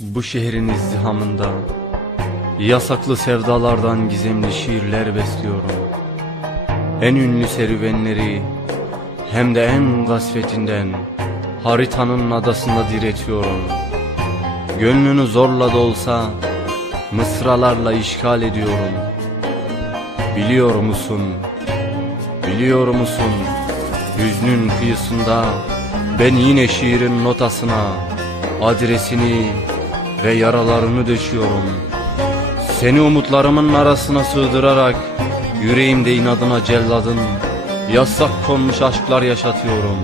Bu şehrin izdihamında yasaklı sevdalardan gizemli şiirler besliyorum. En ünlü serüvenleri hem de en gasvetinden haritanın adasında diretiyorum. Gönlünü zorla da olsa mısralarla işgal ediyorum. Biliyor musun, biliyor musun, hüznün kıyısında ben yine şiirin notasına adresini ve yaralarını döşüyorum. Seni umutlarımın arasına sığdırarak yüreğimde inadına celladın yasak konmuş aşklar yaşatıyorum.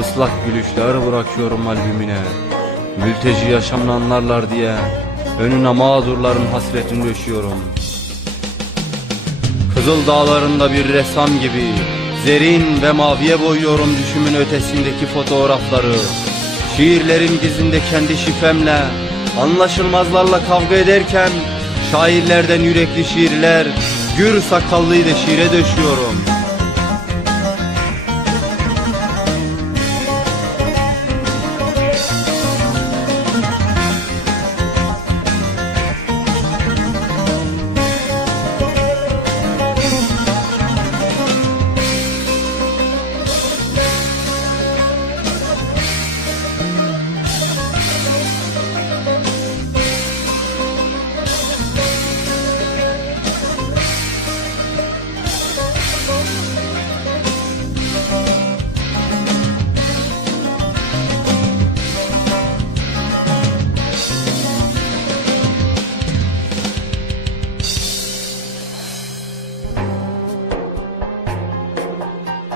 Islak gülüşler bırakıyorum albümüne, mülteci yaşamını anlarlar diye önüne mağdurların hasretini döşüyorum. Kızıl dağlarında bir ressam gibi zerin ve maviye boyuyorum düşümün ötesindeki fotoğrafları. Şiirlerin gizinde kendi şifremle anlaşılmazlarla kavga ederken şairlerden yürekli şiirler gür sakallıyı da şiire döşüyorum.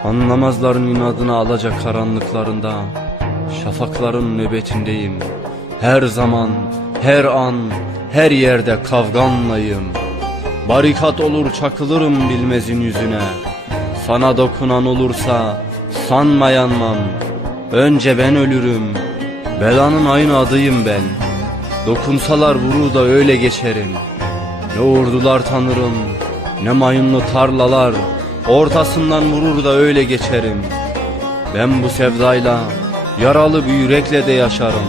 Anlamazların inadına alacak karanlıklarında şafakların nöbetindeyim. Her zaman, her an, her yerde kavganlayım. Barikat olur çakılırım bilmezin yüzüne. Sana dokunan olursa sanma yanmam. Önce ben ölürüm, belanın aynı adıyım ben. Dokunsalar vurur da öyle geçerim. Ne ordular tanırım, ne mayınlı tarlalar, ortasından vurur da öyle geçerim. Ben bu sevdayla, yaralı bir yürekle de yaşarım.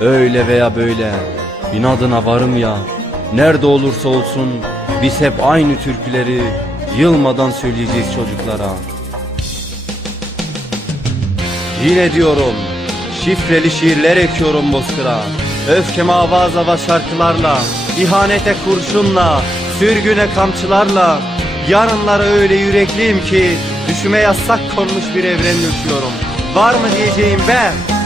Öyle veya böyle, inadına varım ya. Nerede olursa olsun, biz hep aynı türküleri yılmadan söyleyeceğiz çocuklara. Yine diyorum, şifreli şiirler ekiyorum bozkıra. Öfkeme avaz avaz şarkılarla, ihanete kurşunla, sürgüne kamçılarla. Yarınlara öyle yürekliyim ki düşüme yasak konmuş bir evren yaşıyorum. Var mı diyeceğim ben?